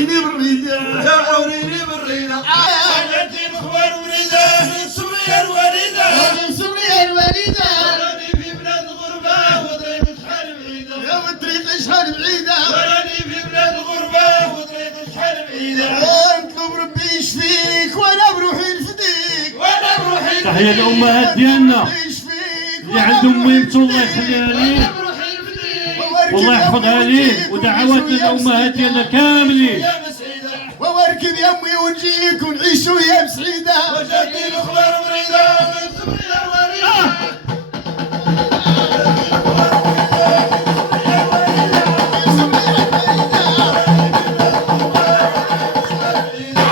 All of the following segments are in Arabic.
بالريدة يا عوريني بالريدة حاجتي الاخوان وريدة من سوريا الوليدة من سوريا الوليدة وراني في بلاد غربة وطريق شحال بعيدة يا وطريق شحال بعيدة وراني في بلاد غربة وطريق شحال بعيدة نطلب ربي يشفيك وانا بروحي نفديك وانا بروحي تحية الأمهات ديالنا اللي عندهم ميمته الله يخليها ليه والله يحفظها ليه ودعوات للأمهات ديالنا كاملين واركب يا امي ونجيك ونعيشوا ايام سعيده وجدي الاخبار مريده من سوريا الوليده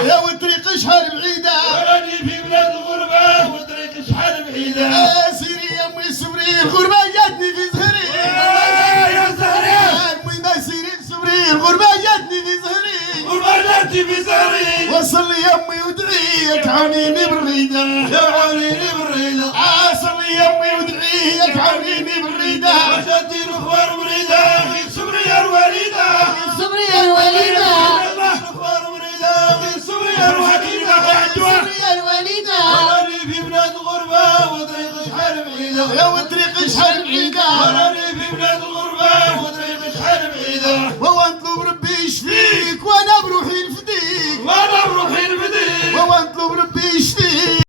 يا وطريق شحال بعيده وراني في بلاد الغربه وطريق شحال بعيده سيري يا امي سوري الغربه جاتني في زهري يا زهري المهم سيري سوري الغربه جاتني في زهري وبلاتي بزهري وصل لي يمي ودعيك عونيني بالريده يا عونيني بالريده صل لي يمي ودعيك عونيني بالريده وجدي الاخبار مريده في سوريا الوليده في سوريا الوليده الاخبار مريده في سوريا الوليده سوريا الوليده وراني في بلاد غربه وطريق شحال بعيده يا وطريق شحال بعيده وراني في بلاد غربه وطريق شحال بعيده